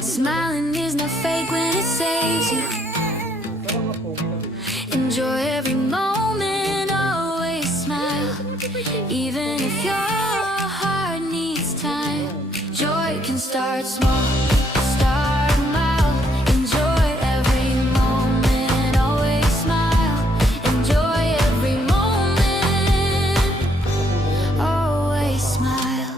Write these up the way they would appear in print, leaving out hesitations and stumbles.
Smiling is not fake when it saves you. Enjoy every moment, always smile. Even if your heart needs time, joy can start small, start mild. Enjoy every moment, always smile. Enjoy every moment, always smile.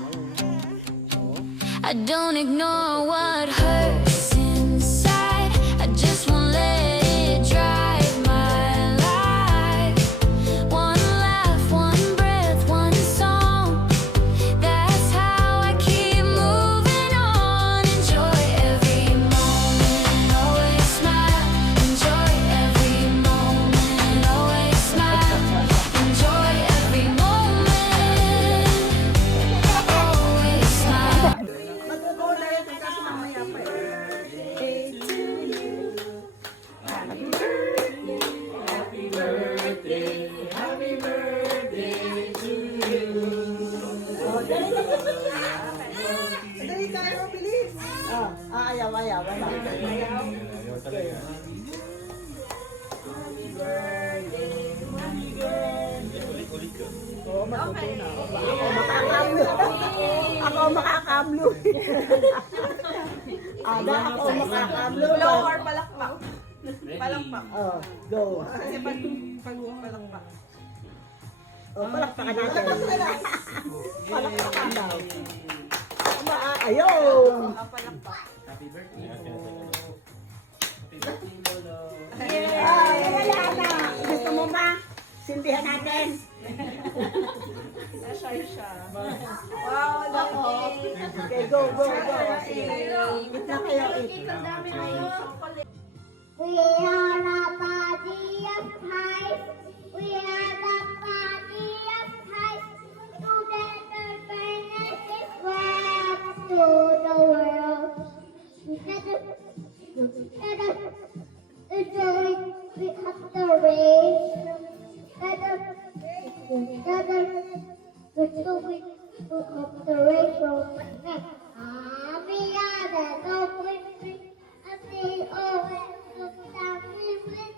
I don't ignore what hurts inside. I just won't let it drive my life. One laugh, one breath, one song. That's how I keep moving on. Enjoy every moment, always smile. Enjoy every moment, always smile. Enjoy every moment, always smile. Mag-go na rin kasi mamaya pa eh. Dali tayo, bilis. Ayaw. Oo, matuto na. Ako makakamlo. Ada ako makakamlo. Blow or palakpak? Palakpak. Oh, go. Kasi pag palakpak. Oh, palakpakan natin. Palakpakan daw. Ayun. Palakpak. Wala na. Gusto mo ba? Sindihan natin. Na-shy siya. Wow, Ako. Okay, go. Kita kayo. We are the body of Christ. We are the body of Christ. Together furnace is work to the world. Together, we have the race. Together, we have the race. We are the open tree. And we always look down the wind.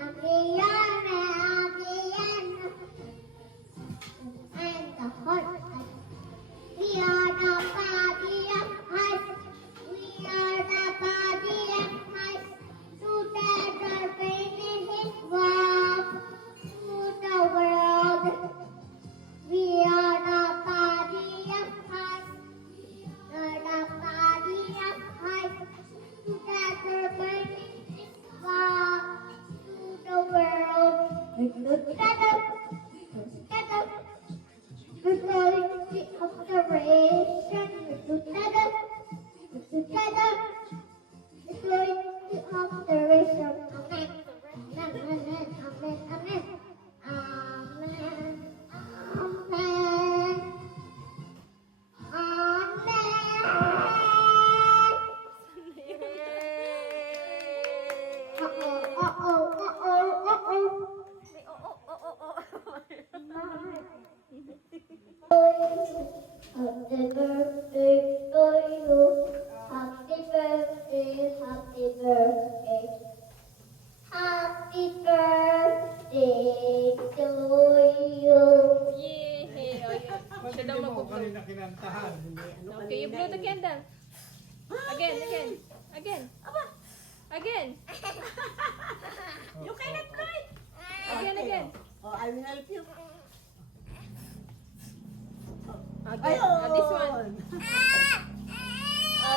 And we are the end. And the heart. We are the body of Christ. We are the body of Christ. Together bringing His love to the world. We are the body of Christ. We are the body of Christ. Together bringing His love to the world. Together. We're going the observation. Together. It's going the observation. Happy birthday to you. Happy birthday. Happy birthday. Happy birthday to you. Yay! Siya daw mag-blow. Okay, you blow the candle. Again. Again. You cannot blow it. Again. Oh, I will help you. Again. This one.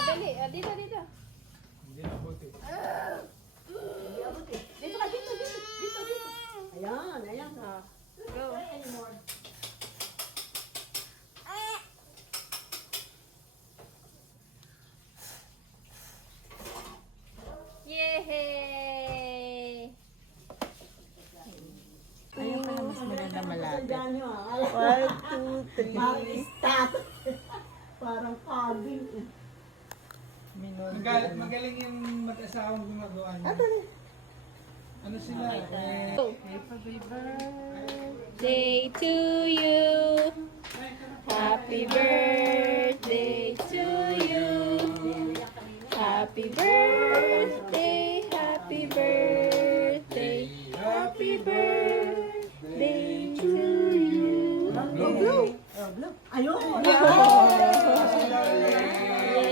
Dali. Dito. Ayan. Go. Yay! Ayun pala mas maganda malapit. Tandaan nyo, 1, 2, 3. Stop. Parang cabin. Magaling yung mag-asawang gumagawa niya. Ano sila? Happy birthday to you. Happy birthday to you. Happy birthday, happy birthday, happy birthday to you. Blue. Ayun.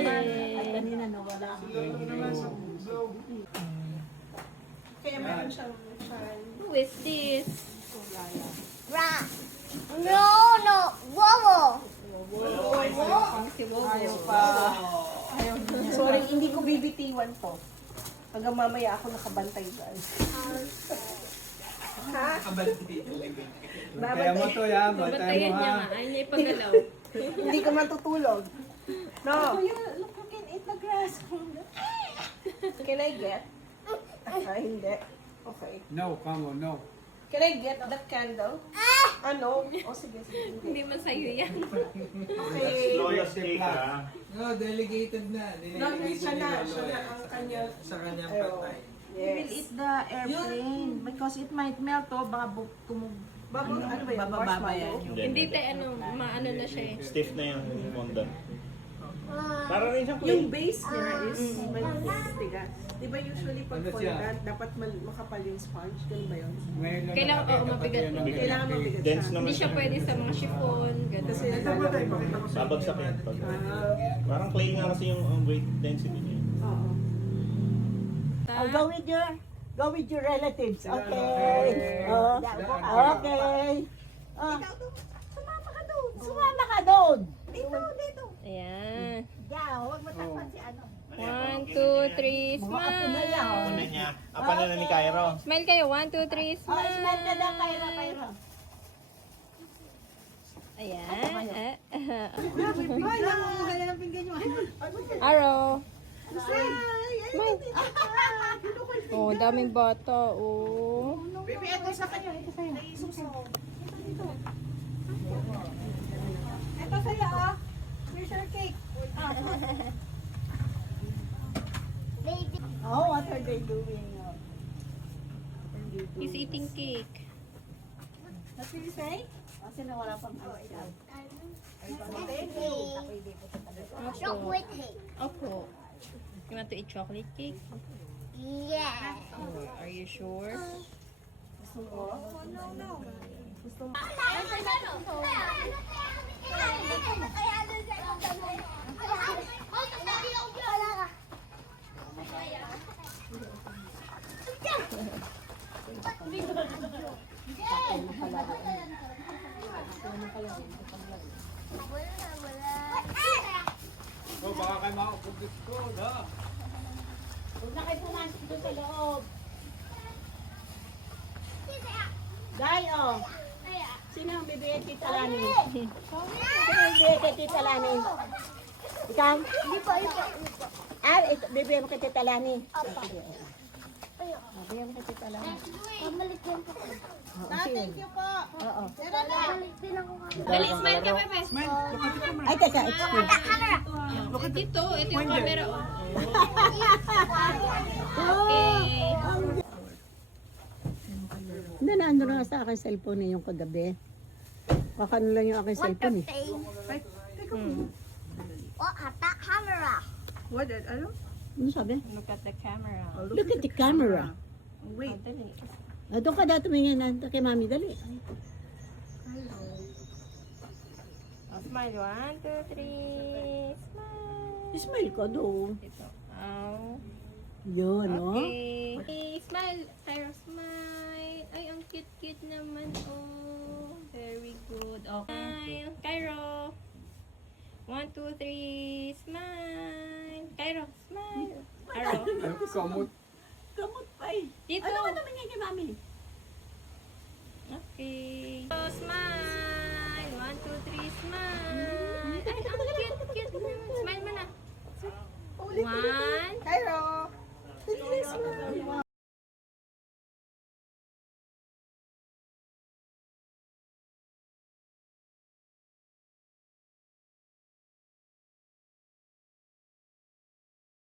Ay, kanina nawala. Kaya meron siyang shine. Who is this? Ra. No, no. Wowo. Pang si Wowo. Ayaw pa. Ayaw niya. Sorry, hindi ko bibitiwan to. Hanggang mamaya ako nakabantay, guys. Ha? Kabati talaga. Kaya Babantay. mo to yan, bantay Bantayan mo niya ha. nga. Ayaw niya ipagalaw. Hindi ka matutulog. No. Look, you can eat the grass. Can I get? Hindi. Okay. No, come on, no. Can I get that candle? Ano? O sige, sige. Hindi. Hindi man sa'yo yan. Okay. Loyal cake ha. No, delegated na. No, siya na. Siya na ang kanya. Sa kanyang Ayaw. patay. You will Yes. eat the airplane because it might melt to. Baka Bago, ano ba yun? bababa yan. Marshmallow? Hindi tayo maano na siya eh. Stiff na yung fondant. Para rin siyang Yung plain. base niya is matigas. Di ba usually pag Ano siya? fondant, dapat makapal yung sponge? Ganun ba yun? Ngayon lang Kailangan, nakakita oo, mabigat. pati yan ng Kailangan ganun. mabigat Dense siya. naman Hindi siya pwede sa mga chiffon, gano'n. Kasi Babagsak yan. Pag, Ah, parang clay nga kasi yung weight density niya. oo. Oh, go with your relatives. Okay. Oh, okay. Oh. Sumama ka doon. Sumama ka doon. Dito. Ayan. Yeah, huwag mo takpan si ano. 1, 2, 3, Mga apo na yan. Ano niya? Apa na ni Cairo? Smile kayo. 1, 2, 3, Oh, smile ka daw, smile. Kyra. Ayan. Ay, nakakagaya ng pinggan nyo. Arrow. Smile. Oh, daming bata. Oh. Baby, ito sa kanya. Ito sa'yo. Ito sa'yo, ah. Here's your cake. Oh, what are they doing? He's eating cake. What did you say? Kasi nawala pang ice yan. Chocolate cake. Opo. You want to eat chocolate cake? Yeah. Oh, are you sure? Oh, baka kayo makakapagod ko, ha? Huwag na kayo pumasok doon sa loob. Dahil, oh. Sino ang bibigay kay Tita Lani? Sino ang bibigay kay Tita Lani? Ikaw? Ah, ito, bibigay mo kay Tita Lani. Bibigay mo kay Tita Lani. Thank you po. Oo. Dali, smile ka, Pepe. Ay, teka, excuse. Ito yung camera. Oh. Okay. Hindi na, ano na sa akin cellphone eh, yung kagabi. Baka ano lang yung aking cellphone eh. What hata camera? What? Ano? Ano sabi? Look at the camera. Look at the camera. Wait. Dali. Ah, doon ka daw tumingin na kay mami, dali. Oh, smile. 1, 2, 3. Smile. Smile ka doon. Ito. Oh. Yun, no? Okay. Okay. Smile. Tyra, smile. Ay, ang cute-cute naman. Oh. Very good. Okay. Smile. Cairo. 1, 2, 3. Smile. Cairo, smile. Arrow. Ay, kamot. Kamot pa eh. Dito. Ano ka tumingin kay mami? Okay. So, smile. 1, 2, 3, smile. Ay, ang cute-cute naman. Smile mo na. 1, Cairo!